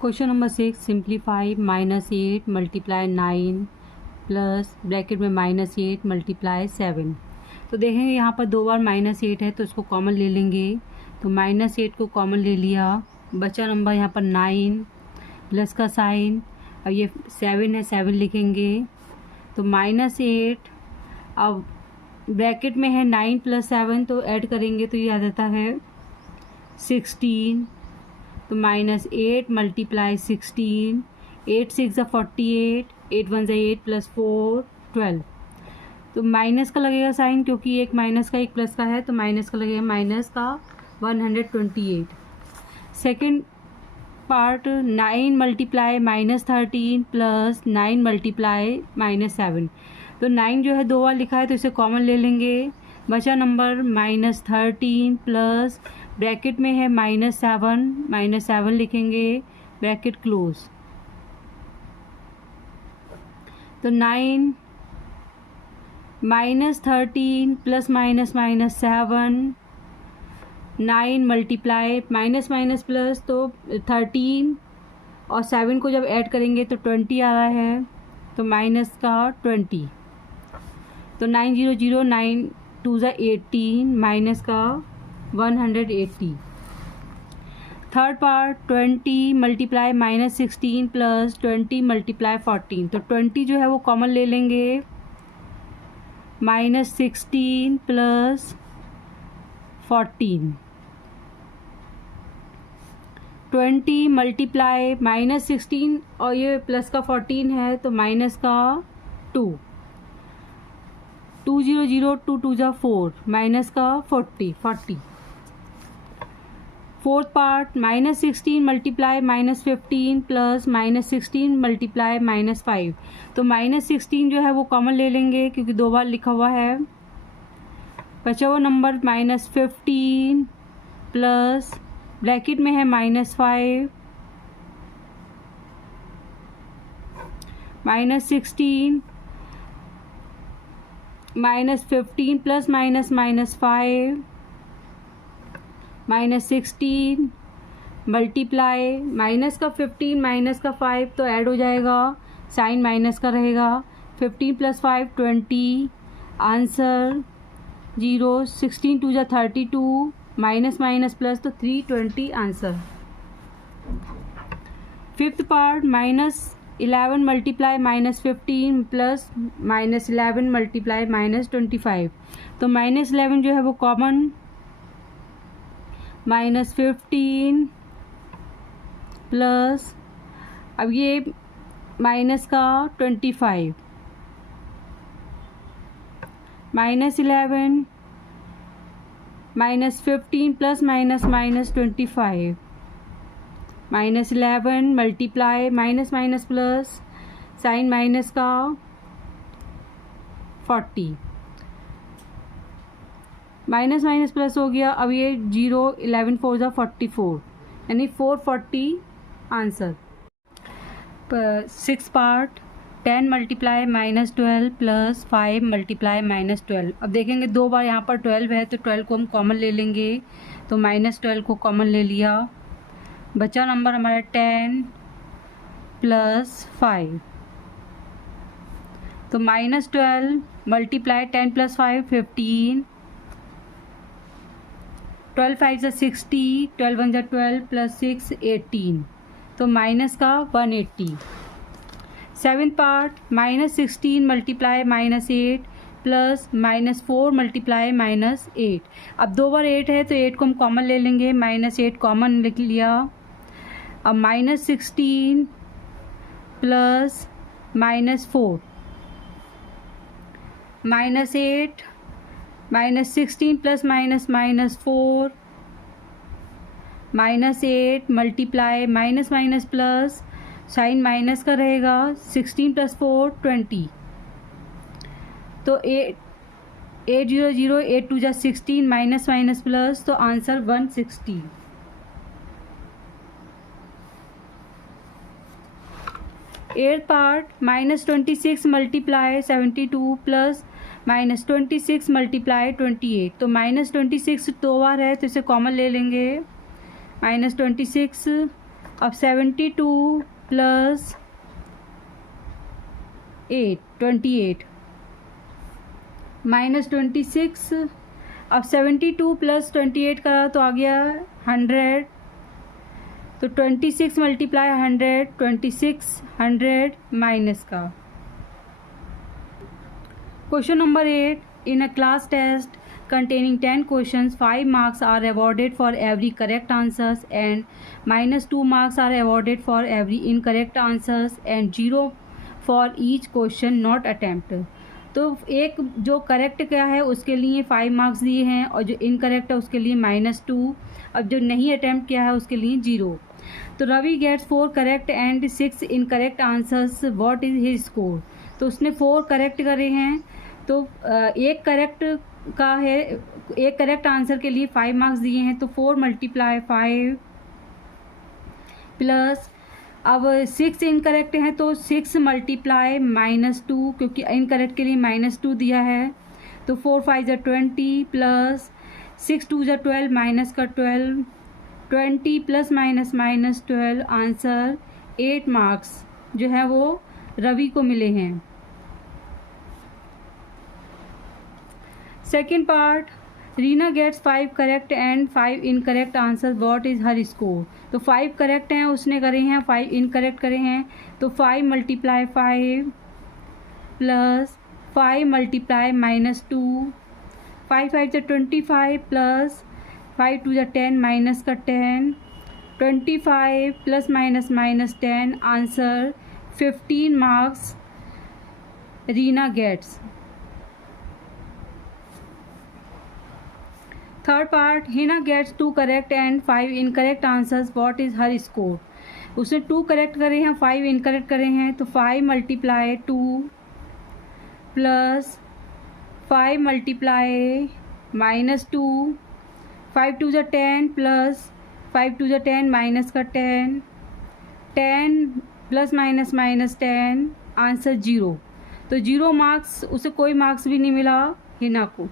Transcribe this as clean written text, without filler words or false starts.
Question number 6, simplify -8 multiply 9 plus bracket में -8 multiply 7। तो देखेंगे यहाँ पर दो बार -8 है तो इसको कॉमन ले लेंगे। तो -8 को कॉमन ले लिया, बचा नंबर यहाँ पर 9 प्लस का साइन, अब ये 7 है 7 लिखेंगे। तो -8, अब ब्रैकेट में है 9 प्लस 7 तो ऐड करेंगे तो ये आ जाता है 16। तो -8 मल्टीप्लाई 16, 8 6 48, 8 1 8 प्लस 4 12। तो माइनस का लगेगा साइन, क्योंकि एक माइनस का एक प्लस का है तो माइनस का लगेगा, माइनस का 128। Second part 9 multiply -13 plus 9 multiply -7। तो 9 जो है दो बार लिखा है तो इसे कॉमन ले लेंगे। बचा नंबर -13 प्लस ब्रैकेट में है -7 लिखेंगे, ब्रैकेट क्लोज। तो 9 -13 प्लस -7, 9 मल्टीप्लाई माइनस प्लस तो 13 और 7 को जब ऐड करेंगे तो 20 आ रहा है, तो माइनस का 20। तो 9 0 0, 9 2 18, माइनस का 180। Third part 20 multiply -16 plus 20 multiply 14। तो 20 जो है वो कॉमन ले लेंगे, -16 प्लस 14। 20 मल्टीप्लाई -16 और ये प्लस का 14 है तो माइनस का 2। 2 0 0, 2 2 4, माइनस का 40। Fourth part -16 multiply -15 plus -16 multiply -5। तो -16 जो है वो कॉमन ले लेंगे क्योंकि दो बार लिखा हुआ है। बचा हुआ नंबर -15 प्लस ब्रैकेट में है -5, -16 -15 प्लस -5, -16 मल्टीप्लाई माइनस का 15 माइनस का 5 तो ऐड हो जाएगा, साइन माइनस का रहेगा। 15 प्लस 5 20, आंसर 0। 16 2 32, माइनस प्लस तो 320 answer. Fifth part -11 multiply -15 plus -11 multiply -25। तो -11 जो है वो कॉमन, -15 प्लस अब ये माइनस का 25, -11 -15 plus -25, -11 multiply minus plus sign minus का 40, माइनस प्लस हो गया। अब ये 0 11 4 44, यानी 440 answer. 6 part 10 multiply -12 plus 5 multiply -12। अब देखेंगे दो बार यहाँ पर 12 है तो 12 को हम कॉमन ले लेंगे, तो -12 को कॉमन ले लिया। बचा नंबर हमारा 10 प्लस 5। तो -12 मल्टीप्लाई 10 प्लस 5 15, 12 5 60, 12 1 12 प्लस 6 18, तो माइनस का 180। 7th part -16 multiply -8 plus -4 multiply -8। अब दो बार 8 है तो 8 को हम कॉमन ले लेंगे, -8 कॉमन लिख लिया। अब -16 plus -4, -8 -16 plus -4, -8 multiply minus plus sign minus का रहेगा, 16 प्लस 4 20। तो 8 0 0, 8 2 16, माइनस प्लस तो answer 160। 8th part -26 multiply 72 plus -26 multiply 28। तो -26 दो बार है तो इसे कॉमन ले लेंगे, -26 अब 72 प्लस 8 28 माइनस 26। अब 72 प्लस 28 करा तो आ गया 100, तो 26 मल्टीप्लाई 100, 26 100 माइनस का। Question number 8, in a class test containing 10 questions, 5 marks are awarded for every correct answers and -2 marks are awarded for every incorrect answers and 0 for each question not attempted। तो एक जो correct क्या है उसके लिए 5 marks दिए हैं और जो इनकरेक्ट है उसके लिए -2। अब जो नहीं अटैम्प्ट किया है उसके लिए 0। तो Ravi gets 4 correct and 6 incorrect answers, what is his score. तो उसने 4 करेक्ट करे हैं, तो एक करेक्ट का है, एक करेक्ट आंसर के लिए 5 मार्क्स दिए हैं, तो 4 मल्टीप्लाई 5 प्लस, अब 6 इनकरेक्ट हैं तो 6 मल्टीप्लाई -2, क्योंकि इनकरेक्ट के लिए -2 दिया है, तो 4 5 ज़ा 20 प्लस 6 2 ज़ा 12 माइनस का 12, 20 प्लस माइनस -12, आंसर 8 मार्क्स जो है वो रवि को मिले हैं। Second part, Reena gets 5 correct and 5 incorrect answer, what is her score. तो 5 करेक्ट हैं उसने करे हैं, 5 इनकरेक्ट करे हैं, तो 5 मल्टीप्लाई 5 प्लस 5 मल्टीप्लाई -2, 5 5 ज़ा 25 प्लस 5 2 ज़ा 10 माइनस का 10, 25 plus minus -10, answer 15 marks Reena gets. Third part, Hina gets 2 correct and 5 incorrect answers, what is her score. उसने 2 करेक्ट करे हैं, 5 इनकरेक्ट करे हैं, तो 5 मल्टीप्लाई 2 प्लस 5 मल्टीप्लाई -2, 5 2 ज़ा 10 प्लस 5 2 ज़ा 10 माइनस का 10, 10 प्लस माइनस -10, आंसर 0। तो 0 मार्क्स, उसे कोई मार्क्स भी नहीं मिला हिना को।